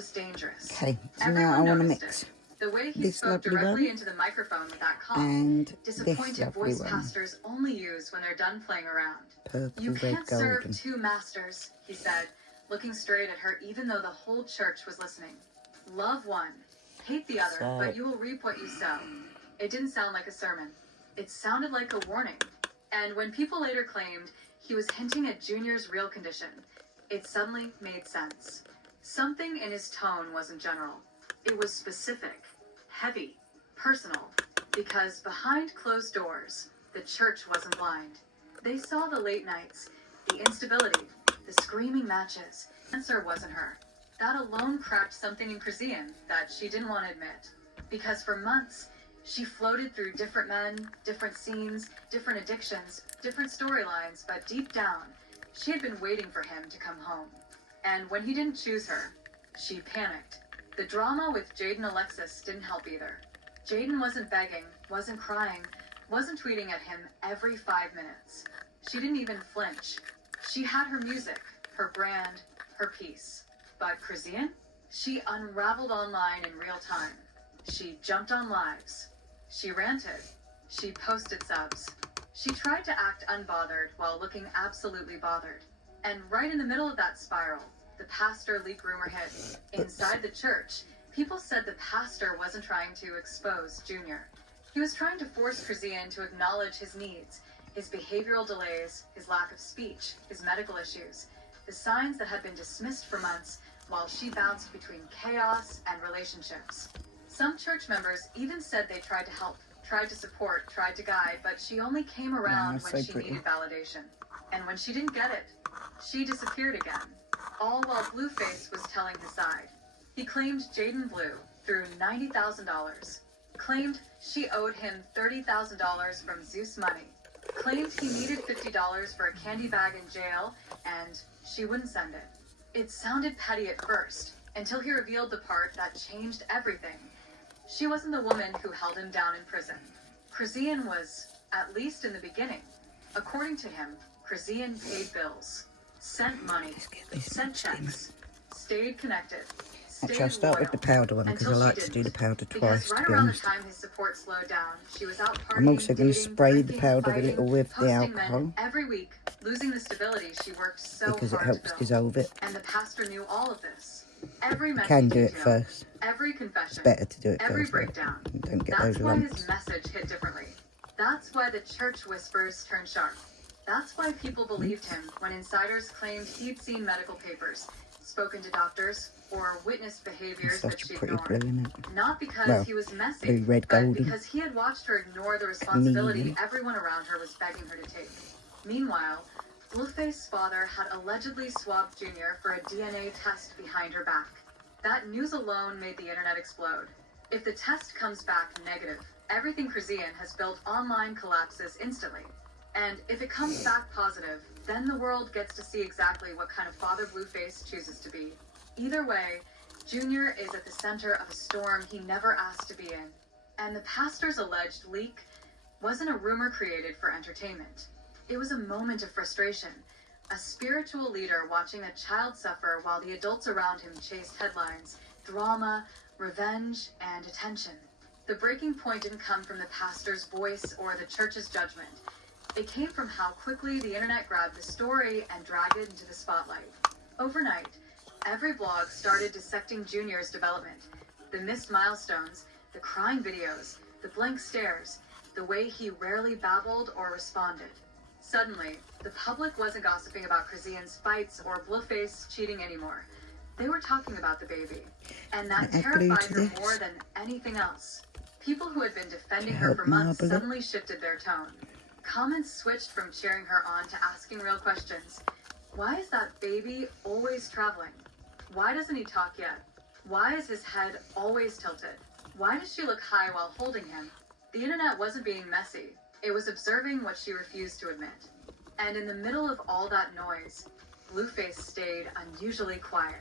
was dangerous. Okay, so Everyone now I want to noticed mix it. The way he this spoke lovely directly one into the microphone with that calm, and this disappointed lovely voice one. pastors only use when they're done playing around. Purple, You red, can't serve golden. two masters, he said, looking straight at her even though the whole church was listening. Love one, hate the other, So- but you will reap what you sow. It didn't sound like a sermon. It sounded like a warning. And when people later claimed he was hinting at Junior's real condition, it suddenly made sense. Something in his tone wasn't general. It was specific, heavy, personal, because behind closed doors, the church wasn't blind. They saw the late nights, the instability, the screaming matches. The answer wasn't her. That alone cracked something in Chrisian that she didn't want to admit. Because for months, she floated through different men, different scenes, different addictions, different storylines, but deep down, she had been waiting for him to come home. And when he didn't choose her, she panicked. The drama with Jaden Alexis didn't help either. Jaden wasn't begging, wasn't crying, wasn't tweeting at him every 5 minutes. She didn't even flinch. She had her music, her brand, her peace. But Chrisian? She unraveled online in real time. She jumped on lives. She ranted. She posted subs. She tried to act unbothered while looking absolutely bothered. And right in the middle of that spiral, the pastor leak rumor hit. Inside the church, people said the pastor wasn't trying to expose Junior. He was trying to force Chrisian to acknowledge his needs, his behavioral delays, his lack of speech, his medical issues, the signs that had been dismissed for months while she bounced between chaos and relationships. Some church members even said they tried to help, tried to support, tried to guide, but she only came around when she needed validation. And when she didn't get it, she disappeared again. All while Blueface was telling his side. He claimed Jaden Blue threw $90,000. Claimed she owed him $30,000 from Zeus money. Claimed he needed $50 for a candy bag in jail, and she wouldn't send it. It sounded petty at first, until he revealed the part that changed everything. She wasn't the woman who held him down in prison. Chrisian was, at least in the beginning. According to him, Chrisian paid bills, sent money, sent checks, stayed connected, stayed Actually, I'll start loyal, with the powder one because I until she like to do the didn't. powder Because twice, right to be around the honest. time his support slowed down, she was out partying, I'm also going to dating, spray the drinking, powder a fighting, little with the posting men alcohol every week, losing the stability she worked so because it hard helps to build. dissolve it. And the pastor knew all of this. Every You messy can do it detail, first. every It's confession, better to do it every first. Though. breakdown. You don't get That's those why lumps. his message hit differently. That's why the church whispers turned sharp. That's why people believed him when insiders claimed he'd seen medical papers, spoken to doctors, or witnessed behaviors that Such a she pretty ignored. blue, isn't it? Not because Well, he was messy, blue, red, but golden. because he had watched her ignore the responsibility Neon. everyone around her was begging her to take. Meanwhile, Blueface's father had allegedly swabbed Junior for a DNA test behind her back. That news alone made the internet explode. If the test comes back negative, everything Chrisian has built online collapses instantly. And if it comes back positive, then the world gets to see exactly what kind of father Blueface chooses to be. Either way, Junior is at the center of a storm he never asked to be in. And the pastor's alleged leak wasn't a rumor created for entertainment. It was a moment of frustration. A spiritual leader watching a child suffer while the adults around him chased headlines, drama, revenge, and attention. The breaking point didn't come from the pastor's voice or the church's judgment. It came from how quickly the internet grabbed the story and dragged it into the spotlight. Overnight, every blog started dissecting Junior's development. The missed milestones, the crying videos, the blank stares, the way he rarely babbled or responded. Suddenly, the public wasn't gossiping about Chrisian's fights or Blueface cheating anymore. They were talking about the baby. And that terrified her more than anything else. People who had been defending her for months suddenly shifted their tone. Comments switched from cheering her on to asking real questions. Why is that baby always traveling? Why doesn't he talk yet? Why is his head always tilted? Why does she look high while holding him? The internet wasn't being messy. It was observing what she refused to admit. And in the middle of all that noise, Blueface stayed unusually quiet.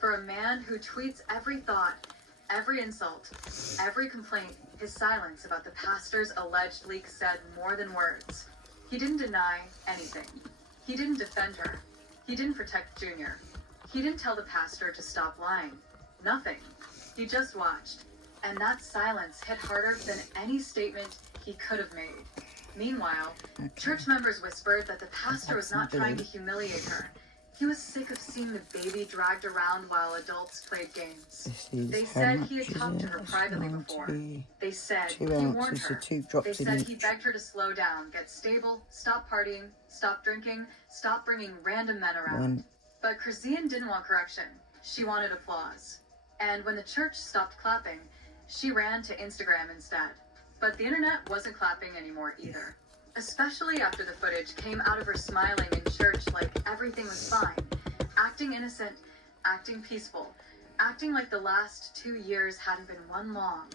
For a man who tweets every thought, every insult, every complaint, his silence about the pastor's alleged leak said more than words. He didn't deny anything. He didn't defend her. He didn't protect Junior. He didn't tell the pastor to stop lying. Nothing. He just watched. And that silence hit harder than any statement he could have made. Meanwhile, church members whispered that the pastor was not trying to humiliate her. He was sick of seeing the baby dragged around while adults played games. They said he had talked to her privately before. They said he warned her. They said he begged her to slow down, get stable, stop partying, stop drinking, stop bringing random men around. But Christine didn't want correction. She wanted applause. And when the church stopped clapping, she ran to Instagram instead. But the internet wasn't clapping anymore either. Especially after the footage came out of her smiling in church like everything was fine, acting innocent, acting peaceful, acting like the last 2 years hadn't been one long.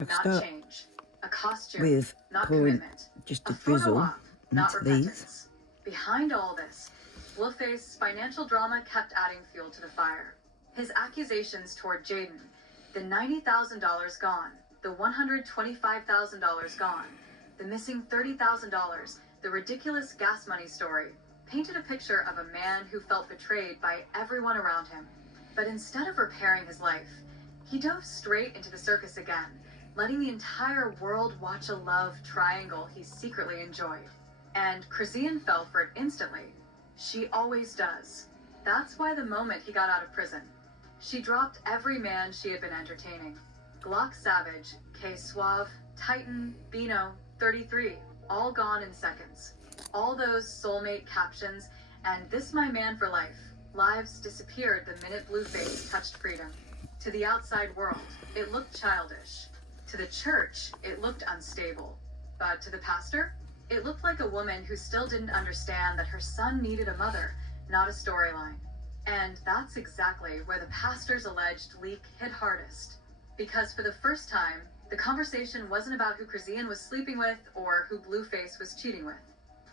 Not change. A costume, with not pouring commitment. just A a photo drizzle op, not into repentance. these. Behind all this, Blueface's financial drama kept adding fuel to the fire. His accusations toward Jaden, the $90,000 gone, the $125,000 gone, the missing $30,000, the ridiculous gas money story, painted a picture of a man who felt betrayed by everyone around him. But instead of repairing his life, he dove straight into the circus again, letting the entire world watch a love triangle he secretly enjoyed. And Christine fell for it instantly. She always does. That's why the moment he got out of prison, she dropped every man she had been entertaining. Glock Savage, K Suave, Titan, Bino, 33, all gone in seconds. All those soulmate captions and "This my man for life" lives disappeared the minute Blueface touched freedom. To the outside world, it looked childish. To the church, it looked unstable. But to the pastor, it looked like a woman who still didn't understand that her son needed a mother, not a storyline. And that's exactly where the pastor's alleged leak hit hardest. Because for the first time, the conversation wasn't about who Christine was sleeping with or who Blueface was cheating with.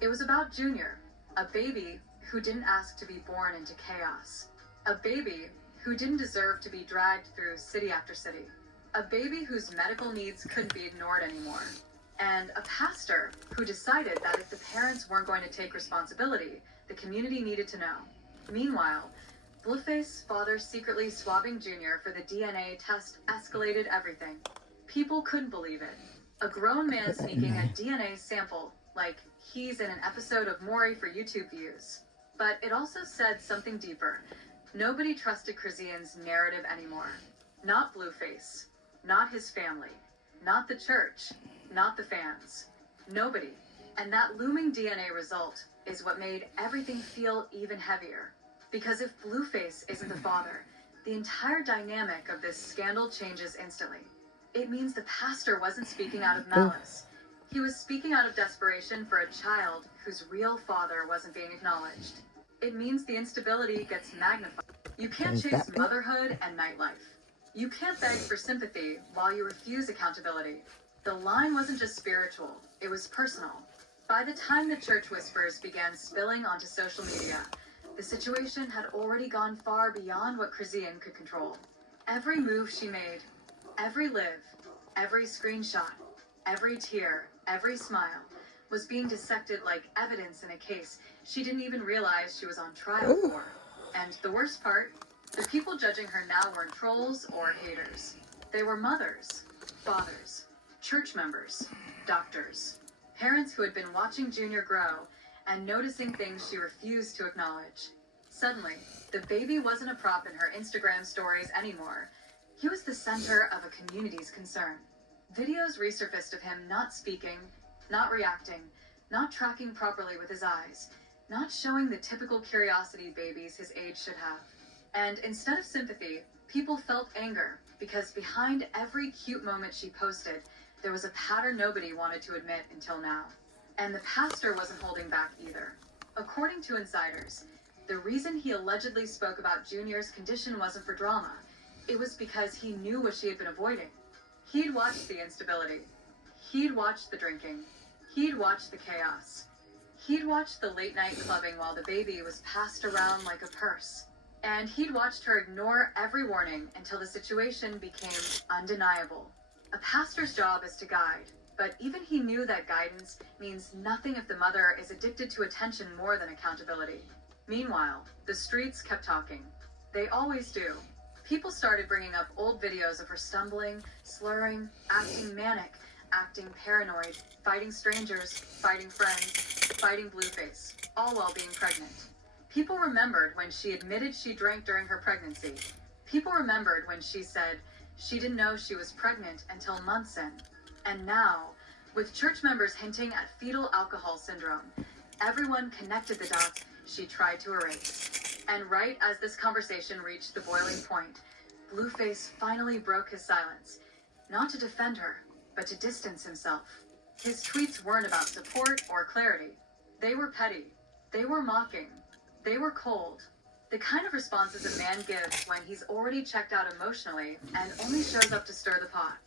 It was about Junior, a baby who didn't ask to be born into chaos. A baby who didn't deserve to be dragged through city after city. A baby whose medical needs couldn't be ignored anymore. And a pastor who decided that if the parents weren't going to take responsibility, the community needed to know. Meanwhile, Blueface's father secretly swabbing Junior for the DNA test escalated everything. People couldn't believe it. A grown man sneaking a DNA sample, like he's in an episode of Maury for YouTube views. But it also said something deeper. Nobody trusted Christine's narrative anymore. Not Blueface. Not his family. Not the church. Not the fans. Nobody. And that looming DNA result is what made everything feel even heavier. Because if Blueface isn't the father, the entire dynamic of this scandal changes instantly. It means the pastor wasn't speaking out of malice. He was speaking out of desperation for a child whose real father wasn't being acknowledged. It means the instability gets magnified. You can't chase motherhood and nightlife. You can't beg for sympathy while you refuse accountability. The line wasn't just spiritual, it was personal. By the time the church whispers began spilling onto social media, the situation had already gone far beyond what Christine could control. Every move she made, every live, every screenshot, every tear, every smile, was being dissected like evidence in a case she didn't even realize she was on trial for. And the worst part, the people judging her now weren't trolls or haters. They were mothers, fathers, Church members, doctors, parents who had been watching Junior grow and noticing things she refused to acknowledge. Suddenly, the baby wasn't a prop in her Instagram stories anymore. He was the center of a community's concern. Videos resurfaced of him not speaking, not reacting, not tracking properly with his eyes, not showing the typical curiosity babies his age should have. And instead of sympathy, people felt anger, because behind every cute moment she posted, there was a pattern nobody wanted to admit until now. And the pastor wasn't holding back either. According to insiders, the reason he allegedly spoke about Junior's condition wasn't for drama. It was because he knew what she had been avoiding. He'd watched the instability. He'd watched the drinking. He'd watched the chaos. He'd watched the late-night clubbing while the baby was passed around like a purse. And he'd watched her ignore every warning until the situation became undeniable. A pastor's job is to guide, but even he knew that guidance means nothing if the mother is addicted to attention more than accountability. Meanwhile, the streets kept talking. They always do. People started bringing up old videos of her stumbling, slurring, acting manic, acting paranoid, fighting strangers, fighting friends, fighting Blueface, all while being pregnant. People remembered when she admitted she drank during her pregnancy. People remembered when she said she didn't know she was pregnant until months in. And now, with church members hinting at fetal alcohol syndrome, everyone connected the dots she tried to erase. And right as this conversation reached the boiling point, Blueface finally broke his silence, not to defend her, but to distance himself. His tweets weren't about support or clarity. They were petty. They were mocking. They were cold. The kind of responses a man gives when he's already checked out emotionally and only shows up to stir the pot.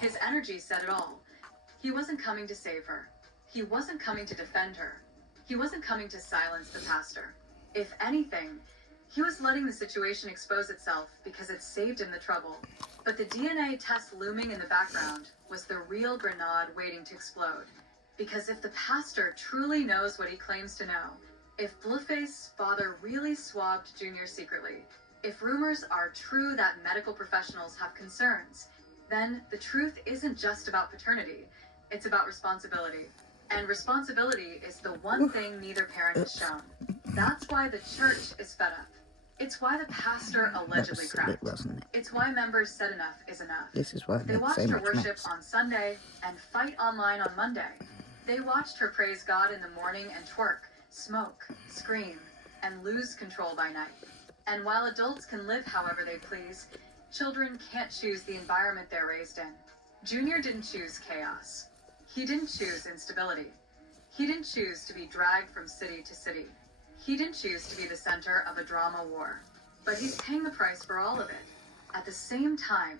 His energy said it all. He wasn't coming to save her. He wasn't coming to defend her. He wasn't coming to silence the pastor. If anything, he was letting the situation expose itself because it saved him the trouble. But the DNA test looming in the background was the real grenade waiting to explode. Because if the pastor truly knows what he claims to know, if Blueface's father really swabbed Junior secretly, if rumors are true that medical professionals have concerns, then the truth isn't just about paternity, it's about responsibility. And responsibility is the one thing neither parent has shown. That's why the church is fed up. It's why the pastor allegedly cracked. It's why members said enough is enough. This is why they watched her worship on Sunday and fight online on Monday. They watched her praise God in the morning and twerk, smoke, scream, and lose control by night. And while adults can live however they please, children can't choose the environment they're raised in. Junior didn't choose chaos. He didn't choose instability. He didn't choose to be dragged from city to city. He didn't choose to be the center of a drama war. But he's paying the price for all of it. At the same time,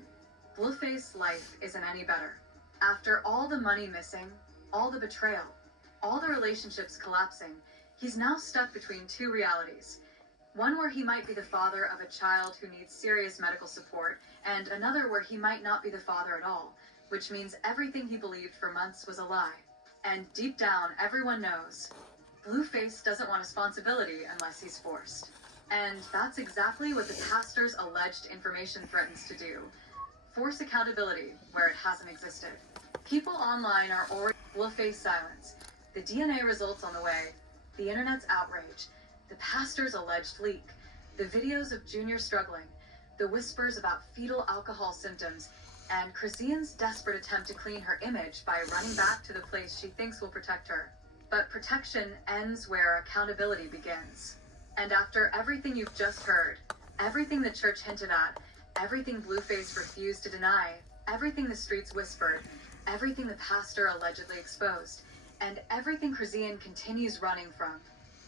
Blueface's life isn't any better. After all the money missing, all the betrayal, all the relationships collapsing, he's now stuck between two realities. One where he might be the father of a child who needs serious medical support, and another where he might not be the father at all, which means everything he believed for months was a lie. And deep down, everyone knows, Blueface doesn't want responsibility unless he's forced. And that's exactly what the pastor's alleged information threatens to do. Force accountability where it hasn't existed. People online are already Blueface silence. The DNA results on the way. The internet's outrage. The pastor's alleged leak. The videos of Junior struggling. The whispers about fetal alcohol symptoms. And Chrisian's desperate attempt to clean her image by running back to the place she thinks will protect her. But protection ends where accountability begins. And after everything you've just heard, everything the church hinted at, everything Blueface refused to deny, everything the streets whispered, everything the pastor allegedly exposed, and everything Chrisian continues running from,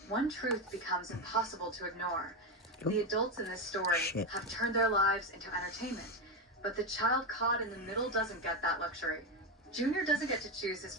one truth becomes impossible to ignore. The adults in this story have turned their lives into entertainment, but the child caught in the middle doesn't get that luxury. Junior doesn't get to choose his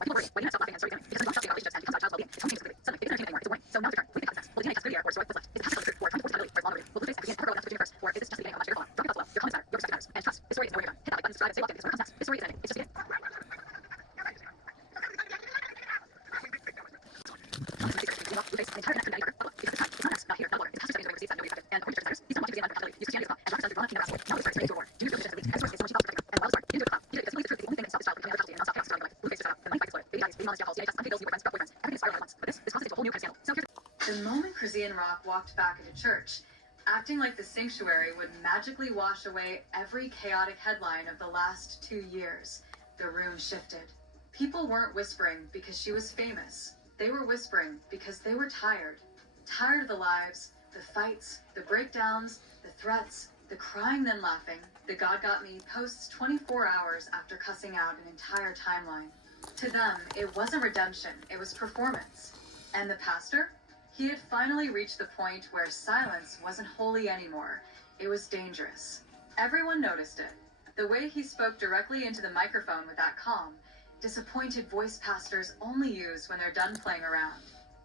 walked back into church, acting like the sanctuary would magically wash away every chaotic headline of the last 2 years. The room shifted. People weren't whispering because she was famous. They were whispering because they were tired. Tired of the lives, the fights, the breakdowns, the threats, the crying then laughing. The God Got Me posts 24 hours after cussing out an entire timeline. To them, it wasn't redemption, it was performance. And the pastor? He had finally reached the point where silence wasn't holy anymore. It was dangerous. Everyone noticed it. The way he spoke directly into the microphone with that calm, disappointed voice pastors only use when they're done playing around.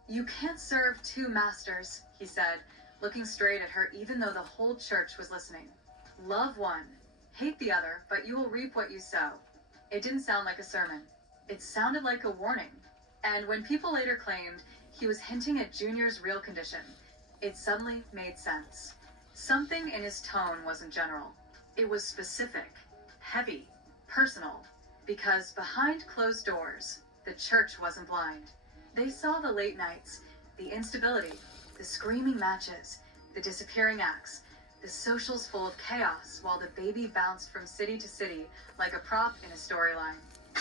"You can't serve two masters," he said, looking straight at her even though the whole church was listening. "Love one, hate the other, but you will reap what you sow." It didn't sound like a sermon. It sounded like a warning. And when people later claimed he was hinting at Junior's real condition, it suddenly made sense. Something in his tone wasn't general. It was specific, heavy, personal, because behind closed doors, the church wasn't blind. They saw the late nights, the instability, the screaming matches, the disappearing acts, the socials full of chaos while the baby bounced from city to city like a prop in a storyline.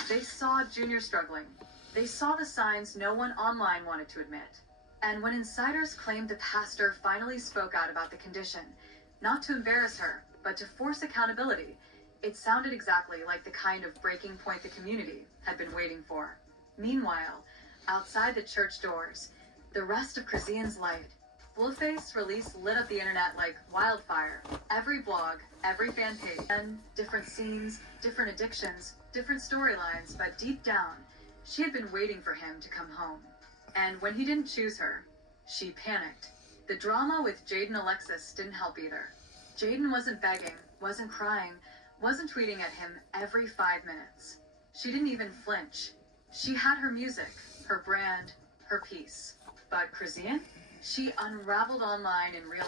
They saw Junior struggling. They saw the signs no one online wanted to admit. And when insiders claimed the pastor finally spoke out about the condition, not to embarrass her, but to force accountability, it sounded exactly like the kind of breaking point the community had been waiting for. Meanwhile, outside the church doors, the rest of Krasin's life, Blueface release lit up the internet like wildfire. Every blog, every fan page, and different scenes, different addictions, different storylines, but deep down, she had been waiting for him to come home. And when he didn't choose her, she panicked. The drama with Jaden Alexis didn't help either. Jaden wasn't begging, wasn't crying, wasn't tweeting at him every 5 minutes. She didn't even flinch. She had her music, her brand, her peace. But Krasin? She unraveled online in real.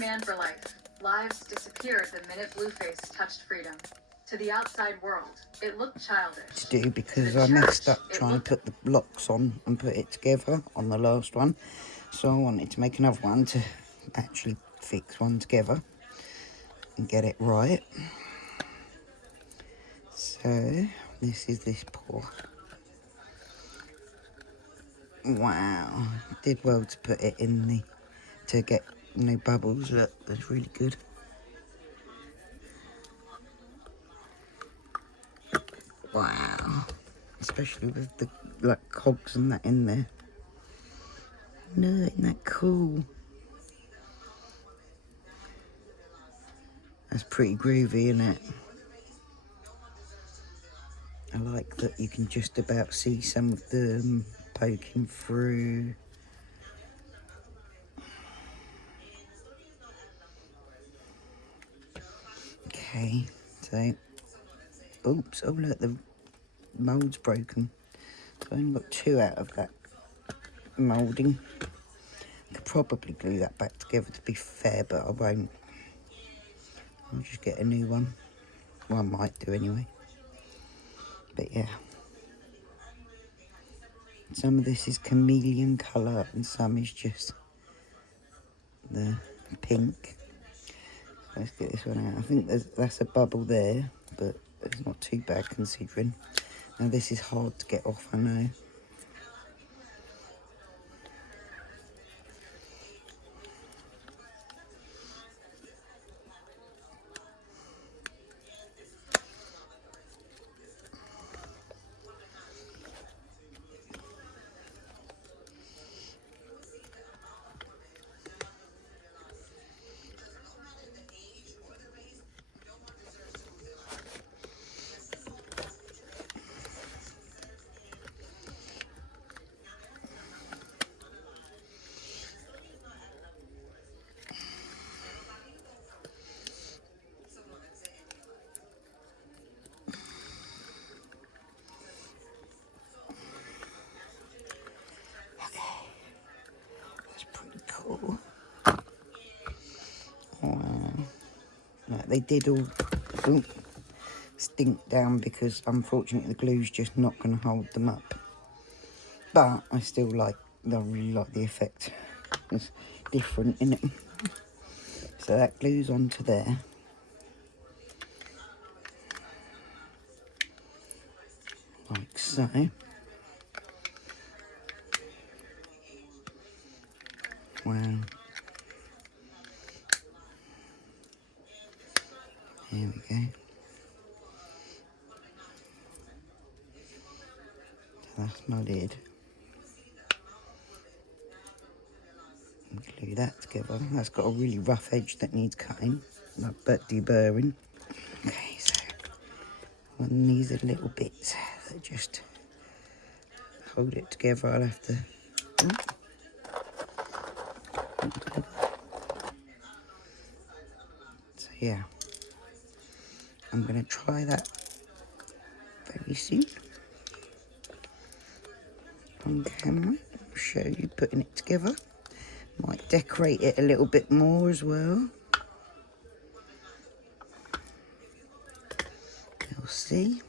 Man for life. Lives disappeared the minute Blueface touched freedom. To the outside world, it looked childish. To do because I messed up trying to put the blocks on and put it together on the last one, so I wanted to make another one to actually fix one together and get it right. So this is this pour. Wow, did well to put it in the to get no bubbles. Look, that's really good. Wow, especially with the like cogs and that in there. No, isn't that cool? That's pretty groovy, isn't it? I like that you can just about see some of them poking through. Okay, so, oops, oh look, the mould's broken. So I only got 2 out of that moulding. I could probably glue that back together to be fair, but I won't. I'll just get a new one. Well, I might do anyway. But yeah. Some of this is chameleon colour and some is just the pink. Let's get this one out. I think that's a bubble there, but it's not too bad considering. Now this is hard to get off, I know. they did all stink down because unfortunately the glue's just not going to hold them up. But I still like, I really like the effect. It's different, isn't it? So that glues onto there. Like so. Wow. There we go. So that's mudded. Glue that together. That's got a really rough edge that needs cutting, but deburring. Okay, so on these are little bits that just hold it together. I'll have to. So yeah, I'm going to try that very soon on camera. I'll show you putting it together. Might decorate it a little bit more as well. You'll see.